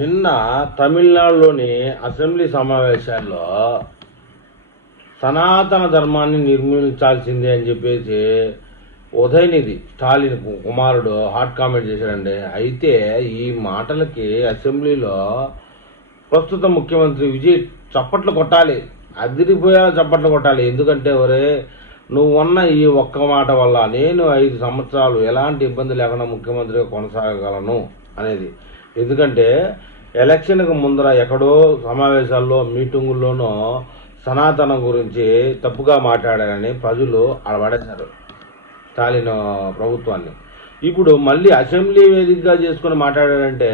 నిన్న తమిళనాడులోని అసెంబ్లీ సమావేశాల్లో సనాతన ధర్మాన్ని నిర్మూలించాల్సిందే అని చెప్పేసి ఉదయనిధి స్టాలిన్ కుమారుడు హాట్ కామెంట్ చేశాడండి. అయితే ఈ మాటలకి అసెంబ్లీలో ప్రస్తుత ముఖ్యమంత్రి విజయ్ చప్పట్లు కొట్టాలి, అదిరిపోయేలా చప్పట్లు కొట్టాలి. ఎందుకంటే ఒరే, నువ్వు ఉన్న ఈ ఒక్క మాట వల్ల నేను 5 సంవత్సరాలు ఎలాంటి ఇబ్బంది లేకుండా ముఖ్యమంత్రిగా కొనసాగలను అనేది. ఎందుకంటే ఎలక్షన్కు ముందర ఎక్కడో సమావేశాల్లో మీటింగుల్లోనూ సనాతనం గురించి తప్పుగా మాట్లాడారని ప్రజలు అడబడేశారు స్టాలిన్ ప్రభుత్వాన్ని. ఇప్పుడు మళ్ళీ అసెంబ్లీ వేదికగా చేసుకొని మాట్లాడాడంటే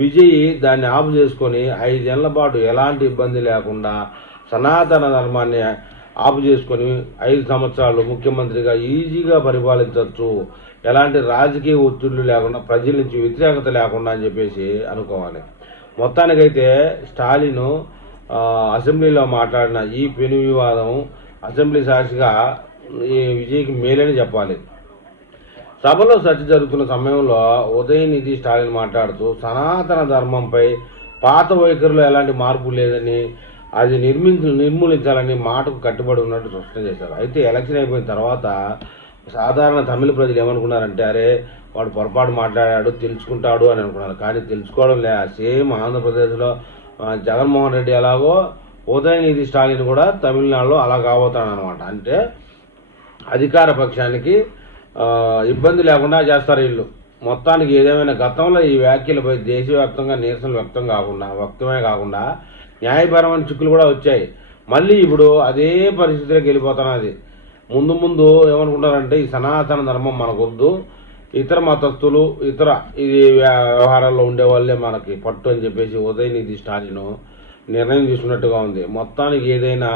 విజయ్ దాన్ని ఆపు చేసుకొని 5 ఏళ్ల పాటు ఎలాంటి ఇబ్బంది లేకుండా సనాతన ధర్మాన్ని ఆపు చేసుకొని 5 సంవత్సరాలు ముఖ్యమంత్రిగా ఈజీగా పరిపాలించవచ్చు, ఎలాంటి రాజకీయ ఒత్తిళ్లు లేకుండా, ప్రజల నుంచి వ్యతిరేకత లేకుండా అని చెప్పేసి అనుకోవాలి. మొత్తానికైతే స్టాలిన్ అసెంబ్లీలో మాట్లాడిన ఈ పెను వివాదం అసెంబ్లీ సాక్షిగా ఈ విజయ్కి మేలని చెప్పాలి. సభలో చర్చ జరుగుతున్న సమయంలో ఉదయనిధి స్టాలిన్ మాట్లాడుతూ సనాతన ధర్మంపై పాత వైఖరిలో ఎలాంటి మార్పు లేదని, అది నిర్మూలించాలని మాటకు కట్టుబడి ఉన్నట్టు స్పష్టం చేశారు. అయితే ఎలక్షన్ అయిపోయిన తర్వాత సాధారణ తమిళ ప్రజలు ఏమనుకున్నారంటే, అరే వాడు పొరపాటు మాట్లాడాడు, తెలుసుకుంటాడు అని అనుకున్నారు. కానీ తెలుసుకోవడం లే. సేమ్ ఆంధ్రప్రదేశ్లో జగన్మోహన్ రెడ్డి ఎలాగో ఉదయనిధి స్టాలిన్ కూడా తమిళనాడులో అలా కాబోతాడు అనమాట. అంటే అధికార పక్షానికి ఇబ్బంది లేకుండా చేస్తారు వీళ్ళు. మొత్తానికి ఏదేమైనా గతంలో ఈ వ్యాఖ్యలపై దేశవ్యాప్తంగా నిరసనలు వ్యక్తమే కాకుండా న్యాయపరమైన చిక్కులు కూడా వచ్చాయి. మళ్ళీ ఇప్పుడు అదే పరిస్థితిలోకి వెళ్ళిపోతున్నది. ముందు ఏమనుకుంటారంటే, ఈ సనాతన ధర్మం మనకొద్దు, ఇతర మతస్థులు ఇది వ్యవహారాల్లో ఉండేవాళ్ళే మనకి పట్టు అని చెప్పేసి ఉదయనిధి స్టాలిన్ నిర్ణయం తీసుకున్నట్టుగా ఉంది. మొత్తానికి ఏదైనా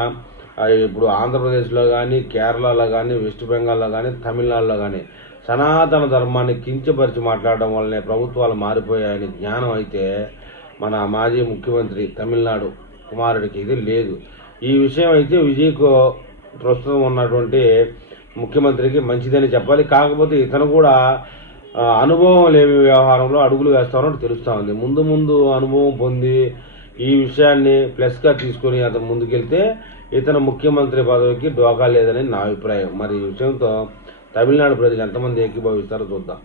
ఇప్పుడు ఆంధ్రప్రదేశ్లో కానీ, కేరళలో కానీ, వెస్ట్ బెంగాల్లో కానీ, తమిళనాడులో కానీ సనాతన ధర్మాన్ని కించపరిచి మాట్లాడడం వల్లనే ప్రభుత్వాలు మారిపోయాయని జ్ఞానం అయితే మన మాజీ ముఖ్యమంత్రి తమిళనాడు కుమారుడికి ఇది లేదు. ఈ విషయం అయితే విజయ్కు ప్రస్తుతం ఉన్నటువంటి ముఖ్యమంత్రికి మంచిదని చెప్పాలి. కాకపోతే ఇతను కూడా అనుభవం లేని వ్యవహారంలో అడుగులు వేస్తారని తెలుస్తూ ఉంది. ముందు అనుభవం పొంది ఈ విషయాన్ని ప్లస్గా తీసుకొని అతను ముందుకెళ్తే ఇతను ముఖ్యమంత్రి పదవికి డోకా లేదని నా అభిప్రాయం. మరి ఈ విషయంతో తమిళనాడు ప్రజలు ఎంతమంది ఏకీభవిస్తారో చూద్దాం.